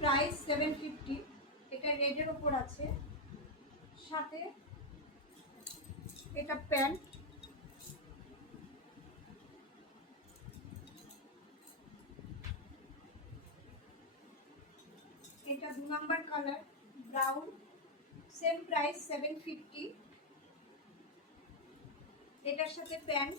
প্রাইস 750। এটা রেডের ওপর আছে, সাথে এটা প্যান্ট, এটা 2 number colour brown, same price 750। এটার সাথে প্যান্ট,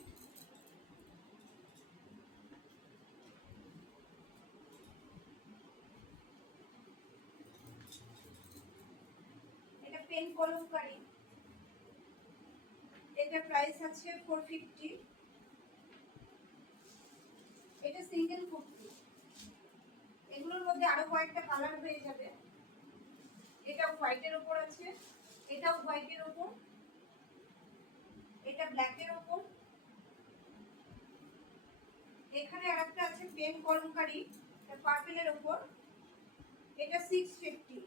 এটা পেন কলমকারি, এটা প্রাইস আছে 450। এটা সিঙ্গেল কুর্তি, এগুলোর মধ্যে আরো কয়েকটা কালার হয়ে যাবে। এটা হোয়াইটের উপর আছে, এটাও হোয়াইটের উপর, এটা ব্ল্যাকের উপর, এখানে আরেকটা আছে পেন কলমকারি, এটা পার্পলের উপর, এটা 650।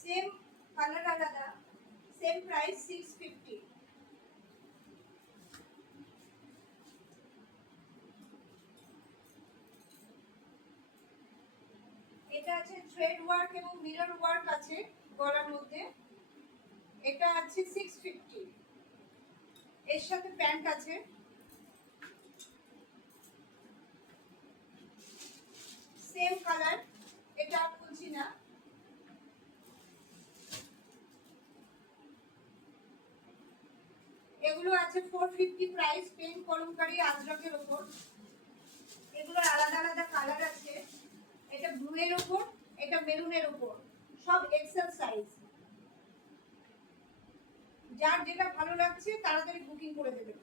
সেম কালার আলাদা, সেম প্রাইস 650। এটা আছে থ্রেড ওয়ার্ক এবং মিরর ওয়ার্ক আছে গলার মধ্যে, এটা আছে 650। এর সাথে প্যান্ট আছে, সেম কালার, এটা আর বলছি না। এগুলো আছে 450 প্রাইস, পেন কলমকারি আজরকের উপর। এগুলোর আলাদা আলাদা কালার আছে, এটা ব্লু এর উপর, এটা মেরুনের উপর, সব এক্সেল সাইজ। যার যেটা ভালো লাগছে তাড়াতাড়ি বুকিং করে দেবেন।